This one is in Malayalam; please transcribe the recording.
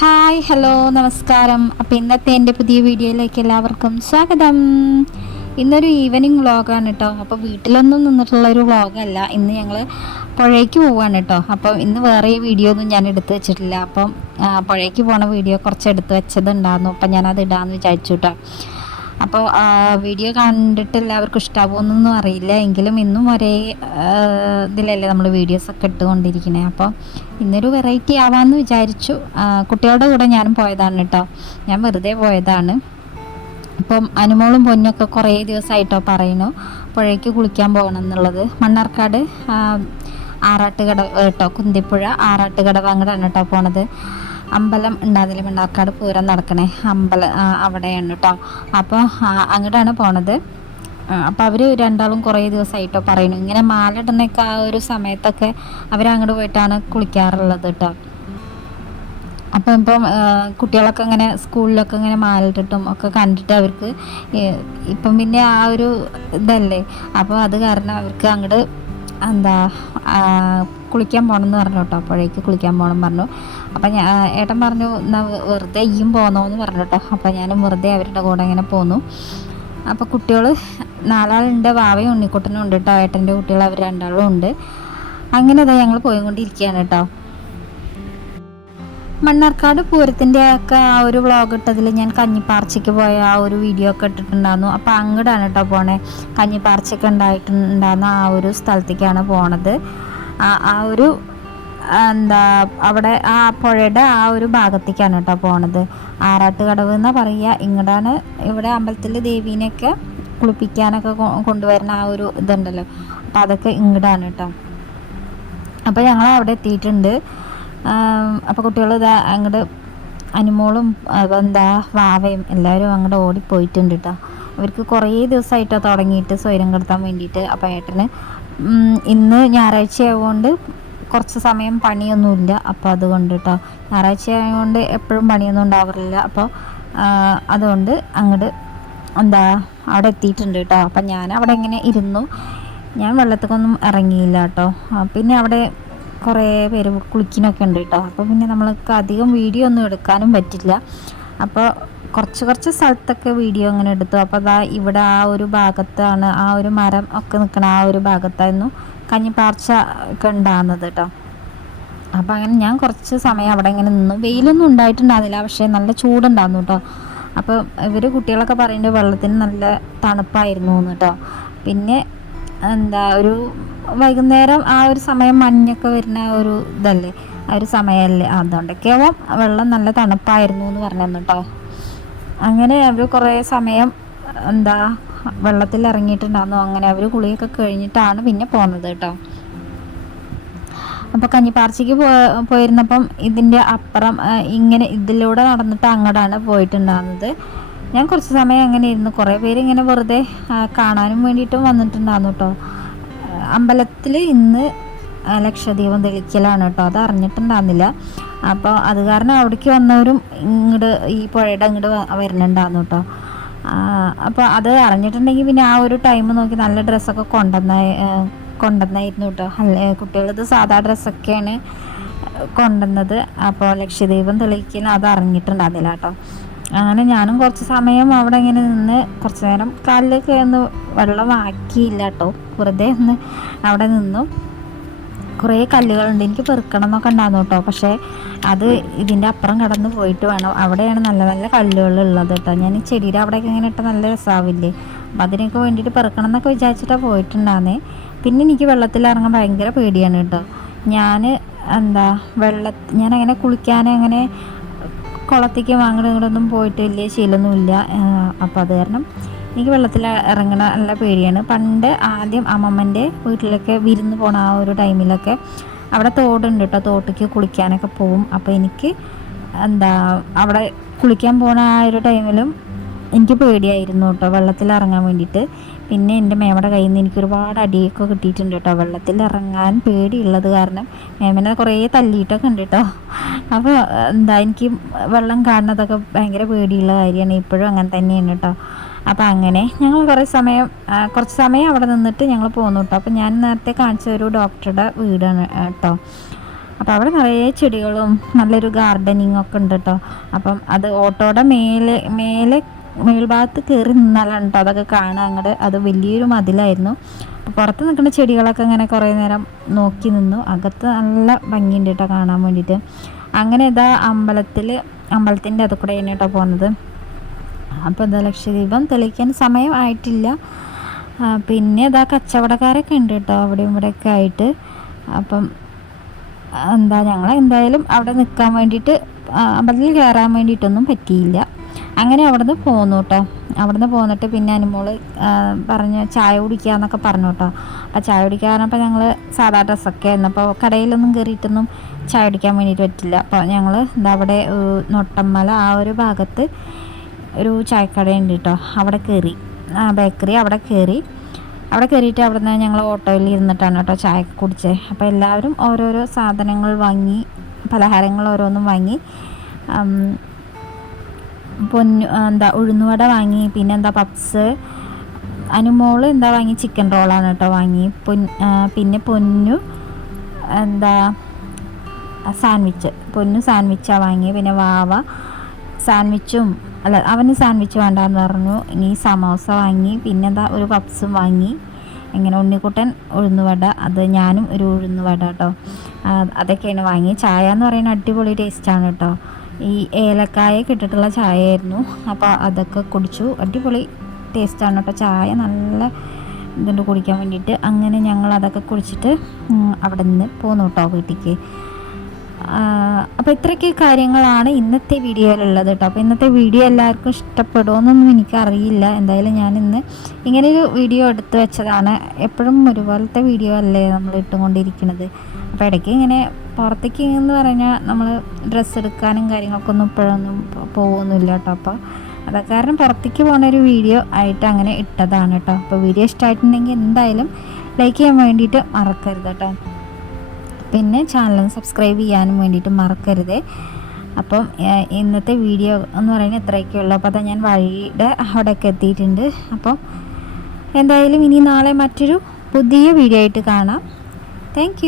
ഹായ് ഹലോ നമസ്കാരം. അപ്പോൾ ഇന്നത്തെ എന്റെ പുതിയ വീഡിയോയിലേക്ക് എല്ലാവർക്കും സ്വാഗതം. ഇന്നൊരു ഈവനിങ് വ്ളോഗാണ് കേട്ടോ അപ്പോൾ വീട്ടിലൊന്നും നിന്നിട്ടുള്ള ഒരു വ്ളോഗല്ല ഇന്ന് ഞങ്ങൾ പുഴയ്ക്ക് പോവാണ് കേട്ടോ അപ്പം ഇന്ന് വേറെ വീഡിയോ ഒന്നും ഞാൻ എടുത്ത് വെച്ചിട്ടില്ല. അപ്പം പുഴയ്ക്ക് പോണ വീഡിയോ കുറച്ച് എടുത്ത് വെച്ചതുണ്ടായിരുന്നു. അപ്പം ഞാനത് ഇടാമെന്ന് വിചാരിച്ചു കേട്ടോ അപ്പോൾ വീഡിയോ കണ്ടിട്ട് എല്ലാവർക്കും ഇഷ്ടമാവുമെന്നൊന്നും അറിയില്ല. എങ്കിലും ഇന്നും ഒരേ ഇതിലല്ലേ നമ്മൾ വീഡിയോസൊക്കെ ഇട്ടുകൊണ്ടിരിക്കുന്നത് അപ്പോൾ ഇന്നൊരു വെറൈറ്റി ആവാമെന്ന് വിചാരിച്ചു. കുട്ടികളുടെ കൂടെ ഞാനും പോയതാണ് കേട്ടോ ഞാൻ വെറുതെ പോയതാണ്. അപ്പം അനുമോളും പൊന്നൊക്കെ കുറേ ദിവസമായിട്ടോ പറയുന്നു. പുഴയ്ക്ക് കുളിക്കാൻ പോകണം എന്നുള്ളത് മണ്ണാർക്കാട് ആറാട്ടുകട കേട്ടോ കുന്തിപ്പുഴ ആറാട്ടുകടവ് അങ്ങോട്ടാണ് കേട്ടോ പോണത്. അമ്പലം ഉണ്ടാകില്ല മണ്ണാർക്കാട് പൂരം നടക്കണേ. അമ്പലം അവിടെയാണ് കേട്ടോ അപ്പോൾ അങ്ങോട്ടാണ് പോണത്. അപ്പോൾ അവർ രണ്ടാളും കുറേ ദിവസമായിട്ടോ പറയുന്നു. ഇങ്ങനെ മാല ഇടുന്നൊക്കെ ആ ഒരു സമയത്തൊക്കെ അവരങ്ങോട്ട് പോയിട്ടാണ് കുളിക്കാറുള്ളത് കേട്ടോ അപ്പം ഇപ്പം കുട്ടികളൊക്കെ ഇങ്ങനെ സ്കൂളിലൊക്കെ ഇങ്ങനെ മാലിട്ടിട്ടും ഒക്കെ കണ്ടിട്ട് അവർക്ക് ഇപ്പം പിന്നെ ആ ഒരു ഇതല്ലേ. അപ്പോൾ അത് കാരണം അവർക്ക് അങ്ങോട്ട് എന്താ കുളിക്കാൻ പോകണം എന്ന് പറഞ്ഞു കേട്ടോ അപ്പോഴേക്ക് കുളിക്കാൻ പോകണം പറഞ്ഞു. അപ്പം ഞാൻ ഏട്ടൻ പറഞ്ഞു വെറുതെ ഈയും പോകണമെന്ന് പറഞ്ഞു കേട്ടോ അപ്പം ഞാനും വെറുതെ അവരുടെ കൂടെ ഇങ്ങനെ പോന്നു. അപ്പോൾ കുട്ടികൾ നാലാളുണ്ട് വാവയും ഉണ്ണിക്കുട്ടനും ഉണ്ട് കേട്ടോ ഏട്ടന്റെ കുട്ടികൾ അവർ രണ്ടാളും ഉണ്ട്. അങ്ങനെ ഇതാ ഞങ്ങൾ പോയിക്കൊണ്ടിരിക്കുകയാണ് കേട്ടോ മണ്ണാർക്കാട് പൂരത്തിന്റെ ഒക്കെ ആ ഒരു വ്ളോഗ് ഇട്ടതിൽ ഞാൻ കഞ്ഞിപ്പാർച്ചയ്ക്ക് പോയ ആ ഒരു വീഡിയോ ഒക്കെ ഇട്ടിട്ടുണ്ടായിരുന്നു. അപ്പോൾ അങ്ങോട്ടാണ് കേട്ടോ പോണേ. കഞ്ഞിപ്പാർച്ചയ്ക്ക് ഉണ്ടായിട്ടുണ്ടായിരുന്ന ആ ഒരു സ്ഥലത്തേക്കാണ് പോണത്. ആ ഒരു എന്താ അവിടെ ആ പുഴയുടെ ആ ഒരു ഭാഗത്തേക്കാണ് കേട്ടോ പോണത്. ആറാട്ടുകടവ് എന്നാ പറയുക ഇങ്ങോട്ടാണ് ഇവിടെ അമ്പലത്തിൽ ദേവീനെയൊക്കെ കുളിപ്പിക്കാനൊക്കെ കൊണ്ടുവരുന്ന ആ ഒരു ഇതുണ്ടല്ലോ. അപ്പോൾ അതൊക്കെ ഇങ്ങോട്ടാണ് കേട്ടോ. അപ്പോൾ ഞങ്ങൾ അവിടെ എത്തിയിട്ടുണ്ട്. അപ്പോൾ കുട്ടികൾ ഇതാ അങ്ങോട്ട് അനുമോളും എന്താ വാവയും എല്ലാവരും അങ്ങോട്ട് ഓടിപ്പോയിട്ടുണ്ട് കേട്ടോ. അവർക്ക് കുറേ ദിവസമായിട്ടോ തുടങ്ങിയിട്ട് സ്വയം കെടുത്താൻ വേണ്ടിയിട്ട്. അപ്പോൾ ഏട്ടന് ഇന്ന് ഞായറാഴ്ച ആയതുകൊണ്ട് കുറച്ച് സമയം പണിയൊന്നുമില്ല. അപ്പോൾ അതുകൊണ്ട് കേട്ടോ ഞായറാഴ്ച ആയതുകൊണ്ട് എപ്പോഴും പണിയൊന്നും ഉണ്ടാവാറില്ല. അപ്പോൾ അതുകൊണ്ട് അങ്ങോട്ട് എന്താ അവിടെ എത്തിയിട്ടുണ്ട് കേട്ടോ അപ്പം ഞാൻ അവിടെ ഇങ്ങനെ ഇരുന്നു. ഞാൻ വെള്ളത്തേക്കൊന്നും ഇറങ്ങിയില്ല കേട്ടോ പിന്നെ അവിടെ കുറേ പേര് കുളിക്കാനൊക്കെ ഉണ്ട് കേട്ടോ അപ്പോൾ പിന്നെ നമ്മൾക്ക് അധികം വീഡിയോ ഒന്നും എടുക്കാനും പറ്റില്ല. അപ്പോൾ കുറച്ച് കുറച്ച് സ്ഥലത്തൊക്കെ വീഡിയോ അങ്ങനെ എടുത്തു. അപ്പോൾ അതാ ഇവിടെ ആ ഒരു ഭാഗത്താണ് ആ ഒരു മരം ഒക്കെ നിൽക്കുന്ന ആ ഒരു ഭാഗത്തായിരുന്നു കഞ്ഞിപ്പാർച്ച ഒക്കെ ഉണ്ടാകുന്നത് കേട്ടോ അപ്പോൾ അങ്ങനെ ഞാൻ കുറച്ച് സമയം അവിടെ ഇങ്ങനെ നിന്നു. വെയിലൊന്നും ഉണ്ടായിട്ടുണ്ടായിരുന്നില്ല പക്ഷേ നല്ല ചൂടുണ്ടായിരുന്നു കേട്ടോ അപ്പോൾ ഇവർ കുട്ടികളൊക്കെ പറയുന്നത് വെള്ളത്തിന് നല്ല തണുപ്പായിരുന്നു കേട്ടോ പിന്നെ എന്താ ഒരു വൈകുന്നേരം ആ ഒരു സമയം മഞ്ഞൊക്കെ വരുന്ന ഒരു ഇതല്ലേ ആ ഒരു സമയമല്ലേ. അതുകൊണ്ടൊക്കെ ആവാം വെള്ളം നല്ല തണുപ്പായിരുന്നു എന്ന് പറഞ്ഞു കേട്ടോ അങ്ങനെ അവർ കുറേ സമയം എന്താ വെള്ളത്തിൽ ഇറങ്ങിയിട്ടുണ്ടായിരുന്നു അങ്ങനെ അവർ കുളിയൊക്കെ കഴിഞ്ഞിട്ടാണ് പിന്നെ പോകുന്നത് കേട്ടോ. അപ്പോൾ കഞ്ഞിപ്പാർച്ചയ്ക്ക് പോ പോയിരുന്നപ്പം ഇതിന്റെ അപ്പുറം ഇങ്ങനെ ഇതിലൂടെ നടന്നിട്ട് അങ്ങോട്ടാണ് പോയിട്ടുണ്ടായിരുന്നത് ഞാൻ കുറച്ച് സമയം അങ്ങനെ ഇരുന്നു. കുറേ പേര് ഇങ്ങനെ വെറുതെ കാണാനും വേണ്ടിയിട്ടും വന്നിട്ടുണ്ടായിരുന്നു കേട്ടോ. അമ്പലത്തിൽ ഇന്ന് ലക്ഷദീപം തെളിക്കലാണ് കേട്ടോ. അത് അറിഞ്ഞിട്ടുണ്ടായിരുന്നില്ല. അപ്പോൾ അത് കാരണം അവിടേക്ക് വന്നവരും ഇങ്ങോട്ട് ഈ പുഴയുടെ അങ്ങോട്ട് വരുന്നുണ്ടായിരുന്നു കേട്ടോ അപ്പോൾ അത് അറിഞ്ഞിട്ടുണ്ടെങ്കിൽ പിന്നെ ആ ഒരു ടൈം നോക്കി നല്ല ഡ്രസ്സൊക്കെ കൊണ്ടുവന്ന കൊണ്ടുവന്നായിരുന്നു കേട്ടോ അല്ലേ കുട്ടികളത് സാധാ ഡ്രസ്സൊക്കെയാണ് കൊണ്ടുവന്നത്. അപ്പോൾ ലക്ഷദ്വീപം തെളിയിക്കാൻ അത് അറിഞ്ഞിട്ടുണ്ടായിരുന്നില്ല കേട്ടോ അങ്ങനെ ഞാനും കുറച്ച് സമയം അവിടെ ഇങ്ങനെ നിന്ന് കുറച്ച് നേരം കാലിലൊക്കെ ഒന്ന് വെള്ളം ആക്കിയില്ല കേട്ടോ വെറുതെ ഒന്ന് അവിടെ നിന്നു. കുറേ കല്ലുകളുണ്ട്. എനിക്ക് പെറുക്കണം എന്നൊക്കെ ഉണ്ടായിരുന്നു കേട്ടോ. പക്ഷേ അത് ഇതിന്റെ അപ്പുറം കടന്ന് പോയിട്ട് വേണം. അവിടെയാണ് നല്ല നല്ല കല്ലുകൾ ഉള്ളത് കേട്ടോ. ഞാൻ ഈ ചെടിയുടെ അവിടെയൊക്കെ ഇങ്ങനെ ഇട്ട് നല്ല രസമാവില്ലേ അപ്പം അതിനൊക്കെ വേണ്ടിയിട്ട് പെറുക്കണം എന്നൊക്കെ വിചാരിച്ചിട്ടാണ് പോയിട്ടുണ്ടായിരുന്നേ പിന്നെ എനിക്ക് വെള്ളത്തിൽ ഇറങ്ങാൻ ഭയങ്കര പേടിയാണ് കേട്ടോ. ഞാൻ എന്താ വെള്ള ഞാൻ അങ്ങനെ കുളിക്കാൻ അങ്ങനെ കുളത്തേക്ക് അങ്ങോട്ടും ഇങ്ങോട്ടൊന്നും പോയിട്ട് വലിയ ശീലമൊന്നുമില്ല. അപ്പോൾ അത് കാരണം എനിക്ക് വെള്ളത്തിൽ ഇറങ്ങണ നല്ല പേടിയാണ്. പണ്ട് ആദ്യം അമ്മമ്മന്റെ വീട്ടിലൊക്കെ വിരുന്ന് പോണ ആ ഒരു ടൈമിലൊക്കെ അവിടെ തോടുണ്ട് കേട്ടോ തോട്ടിക്ക് കുളിക്കാനൊക്കെ പോവും. അപ്പോൾ എനിക്ക് എന്താ അവിടെ കുളിക്കാൻ പോണ ആ ഒരു ടൈമിലും എനിക്ക് പേടിയായിരുന്നു കേട്ടോ വെള്ളത്തിൽ ഇറങ്ങാൻ വേണ്ടിയിട്ട്. പിന്നെ എന്റെ മേമയുടെ കയ്യിൽ നിന്ന് എനിക്ക് ഒരുപാട് അടിയൊക്കെ കിട്ടിയിട്ടുണ്ട് കേട്ടോ വെള്ളത്തിൽ ഇറങ്ങാൻ പേടിയുള്ളത് കാരണം മേമനെ കുറേ തല്ലിയിട്ടൊക്കെ ഉണ്ട് കേട്ടോ അപ്പോൾ എന്താ എനിക്ക് വെള്ളം കാണുന്നതൊക്കെ ഭയങ്കര പേടിയുള്ള കാര്യമാണ്. ഇപ്പോഴും അങ്ങനെ തന്നെയാണ് കേട്ടോ അപ്പോൾ അങ്ങനെ ഞങ്ങൾ കുറേ സമയം കുറച്ച് സമയം അവിടെ നിന്നിട്ട് ഞങ്ങൾ പോന്നു കേട്ടോ അപ്പോൾ ഞാൻ നേരത്തെ കാണിച്ച ഒരു ഡോക്ടറുടെ വീടാണ് കേട്ടോ അപ്പോൾ അവിടെ നിറയെ ചെടികളും നല്ലൊരു ഗാർഡനിങ് ഒക്കെ ഉണ്ട് കേട്ടോ അപ്പം അത് ഓട്ടോയുടെ മേലെ മേലെ മേൽഭാഗത്ത് കയറി നിന്നാലാണ് കേട്ടോ അതൊക്കെ കാണുക അങ്ങോട്ട് അത് വലിയൊരു മതിലായിരുന്നു. അപ്പോൾ പുറത്ത് നിൽക്കുന്ന ചെടികളൊക്കെ ഇങ്ങനെ കുറേ നേരം നോക്കി നിന്നു. അകത്ത് നല്ല ഭംഗിയുണ്ട് കേട്ടോ കാണാൻ വേണ്ടിയിട്ട്. അങ്ങനെ ഇതാ അമ്പലത്തിൽ അമ്പലത്തിന്റെ അത് കൂടെ കേട്ടോ പോകുന്നത് അപ്പോൾ എന്താ ലക്ഷദ്വീപം തെളിയിക്കാൻ സമയം ആയിട്ടില്ല. പിന്നെ ഇതാ കച്ചവടക്കാരൊക്കെ ഉണ്ട് കേട്ടോ അവിടെയും ഇവിടെയൊക്കെ ആയിട്ട്. അപ്പം എന്താ ഞങ്ങൾ എന്തായാലും അവിടെ നിൽക്കാൻ വേണ്ടിയിട്ട് അമ്പലത്തിൽ കയറാൻ വേണ്ടിയിട്ടൊന്നും പറ്റിയില്ല. അങ്ങനെ അവിടെ നിന്ന് പോന്നു കേട്ടോ. അവിടെ നിന്ന് പോന്നിട്ട് പിന്നെ അനുമോൾ പറഞ്ഞ് ചായ കുടിക്കുക എന്നൊക്കെ പറഞ്ഞു കേട്ടോ. അപ്പോൾ ചായ കുടിക്കാൻ പറഞ്ഞപ്പോൾ ഞങ്ങൾ സാധാ ഡ്രസ്സൊക്കെ ആയിരുന്നു അപ്പോൾ കടയിലൊന്നും കയറിയിട്ടൊന്നും ചായ കുടിക്കാൻ വേണ്ടിയിട്ട് പറ്റില്ല. അപ്പോൾ ഞങ്ങൾ അവിടെ നൊട്ടമ്മല ആ ഒരു ഭാഗത്ത് ഒരു ചായക്കടയുണ്ട് കേട്ടോ അവിടെ കയറി ആ ബേക്കറി അവിടെ കയറി അവിടെ കയറിയിട്ട് അവിടെ നിന്ന് ഞങ്ങൾ ഓട്ടോയിൽ ഇരുന്നിട്ടാണ് കേട്ടോ ചായ കുടിച്ചത് അപ്പോൾ എല്ലാവരും ഓരോരോ സാധനങ്ങൾ വാങ്ങി പലഹാരങ്ങൾ ഓരോന്നും വാങ്ങി പൊന്നു എന്താ ഉഴുന്നുവട വാങ്ങി പിന്നെ എന്താ പപ്സ്. അനുമോൾ എന്താ വാങ്ങി? ചിക്കൻ റോളാണ് കേട്ടോ വാങ്ങി. പൊൻ പിന്നെ പൊന്നു എന്താ സാൻഡ്വിച്ച് പൊന്നു സാൻഡ്വിച്ചാണ് വാങ്ങിയത് പിന്നെ വാവ സാൻഡ്വിച്ചും അല്ല അവന് സാൻഡ്വിച്ച് വേണ്ടാന്ന് പറഞ്ഞു. ഇനി സമോസ വാങ്ങി പിന്നെന്താ ഒരു പപ്സും വാങ്ങി. ഇങ്ങനെ ഉണ്ണിക്കുട്ടൻ ഉഴുന്നുവട അത് ഞാനും ഒരു ഉഴുന്നുവട കേട്ടോ അതൊക്കെയാണ് വാങ്ങി ചായ എന്ന് പറയുന്ന അടിപൊളി ടേസ്റ്റാണ് കേട്ടോ ഈ ഏലക്കായ കിട്ടിട്ടുള്ള ചായയായിരുന്നു. അപ്പോൾ അതൊക്കെ കുടിച്ചു. അടിപൊളി ടേസ്റ്റാണ് കേട്ടോ ചായ നല്ല ഇതുണ്ട് കുടിക്കാൻ വേണ്ടിയിട്ട്. അങ്ങനെ ഞങ്ങൾ അതൊക്കെ കുടിച്ചിട്ട് അവിടെ നിന്ന് പോന്നു കേട്ടോ വീട്ടിലേക്ക് അപ്പോൾ ഇത്രയൊക്കെ കാര്യങ്ങളാണ് ഇന്നത്തെ വീഡിയോയിലുള്ളത് കേട്ടോ. അപ്പോൾ ഇന്നത്തെ വീഡിയോ എല്ലാവർക്കും ഇഷ്ടപ്പെടുമെന്നൊന്നും എനിക്കറിയില്ല. എന്തായാലും ഞാൻ ഇന്ന് ഇങ്ങനെയൊരു വീഡിയോ എടുത്തു വെച്ചതാണ്. എപ്പോഴും ഒരുപോലത്തെ വീഡിയോ അല്ലേ നമ്മൾ ഇട്ടുകൊണ്ടിരിക്കുന്നത്. അപ്പോൾ ഇടയ്ക്ക് ഇങ്ങനെ പുറത്തേക്ക് എന്ന് പറഞ്ഞാൽ നമ്മൾ ഡ്രസ്സ് എടുക്കാനും കാര്യങ്ങൾക്കൊന്നും ഇപ്പോഴൊന്നും പോകുന്നില്ല കേട്ടോ. അപ്പോൾ അതൊക്കെ കാരണം പുറത്തേക്ക് പോകുന്ന ഒരു വീഡിയോ ആയിട്ട് അങ്ങനെ ഇട്ടതാണ് കേട്ടോ. അപ്പോൾ വീഡിയോ ഇഷ്ടമായിട്ടുണ്ടെങ്കിൽ എന്തായാലും ലൈക്ക് ചെയ്യാൻ വേണ്ടിയിട്ട് മറക്കരുത് കേട്ടോ. പിന്നെ ചാനൽ സബ്സ്ക്രൈബ് ചെയ്യാനും വേണ്ടിയിട്ട് മറക്കരുത്. അപ്പം ഇന്നത്തെ വീഡിയോ എന്ന് പറയുന്നത് ഇത്രയൊക്കെ ഉള്ളൂ അപ്പോൾ അതാ ഞാൻ വഴിയുടെ അവിടെയൊക്കെ എത്തിയിട്ടുണ്ട്. അപ്പം എന്തായാലും ഇനി നാളെ മറ്റൊരു പുതിയ വീഡിയോ ആയിട്ട് കാണാം. താങ്ക്